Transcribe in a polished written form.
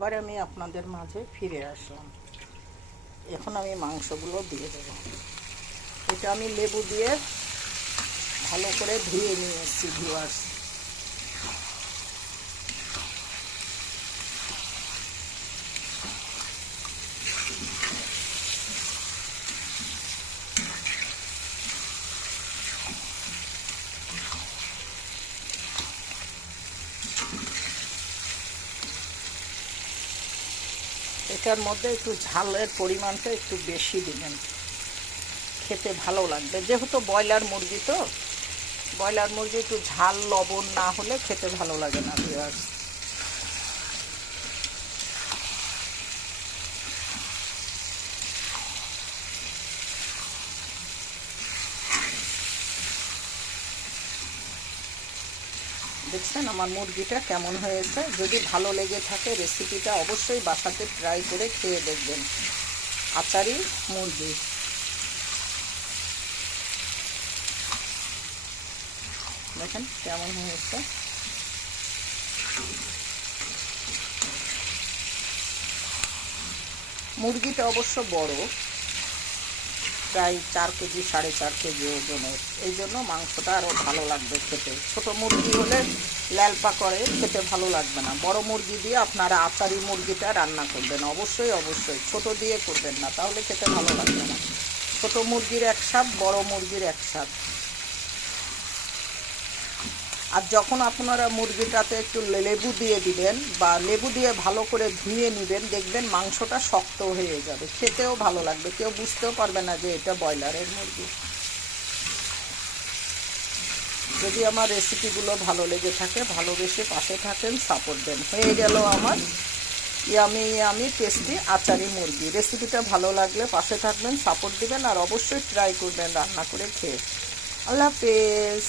আবার আমি আপনাদের মাঝে ফিরে আসলাম। এখন আমি মাংসগুলো দিয়ে দেবো। এটা আমি লেবু দিয়ে ভালো করে ধুয়ে নিয়ে এসেছি ভিউয়ার্স। এটার মধ্যে একটু ঝালের পরিমাণটা একটু বেশি দিবেন, খেতে ভালো লাগবে। যেহেতু ব্রয়লার মুরগি, তো ব্রয়লার মুরগি একটু ঝাল লবণ না হলে খেতে ভালো লাগে না ভিউয়ার্স। দেখছেন আমার মুরগিটা কেমন হয়েছে? যদি ভালো লেগে থাকে রেসিপিটা অবশ্যই বাসাতে ট্রাই করে খেয়ে দেখবেন। আচারি মুরগি দেখেন কেমন হয়েছে। মুরগিটা অবশ্য বড়, প্রায় 4 কেজি 4.5 কেজি ওজনের, এই জন্য মাংসটা আরও ভালো লাগবে খেতে। ছোট মুরগি হলে ল্যালপা করে খেতে ভালো লাগবে না। বড় মুরগি দিয়ে আপনারা আচারি মুরগিটা রান্না করবেন, অবশ্যই অবশ্যই ছোট দিয়ে করবেন না, তাহলে খেতে ভালো লাগবে না। ছোট মুরগির এক স্বাদ, বড় মুরগির এক স্বাদ। আর যখন আপনারা মুরগিটাতে একটু লেবু দিয়ে দিবেন বা লেবু দিয়ে ভালো করে ধুয়ে নেবেন, দেখবেন মাংসটা শক্ত হয়ে যাবে, খেতেও ভালো লাগবে, কেউ বুঝতেও পারবে না যে এটা ব্রয়লারের মুরগি। যদি আমার রেসিপিগুলো ভালো লেগে থাকে, ভালোবেসে পাশে থাকেন, সাপোর্ট দেন। হয়ে গেল আমার ইয়ামি ইয়ামি টেস্টি আচারি মুরগি। রেসিপিটা ভালো লাগলে পাশে থাকবেন, সাপোর্ট দিবেন, আর অবশ্যই ট্রাই করবেন রান্না করে খেয়ে। আল্লাহ হাফেজ।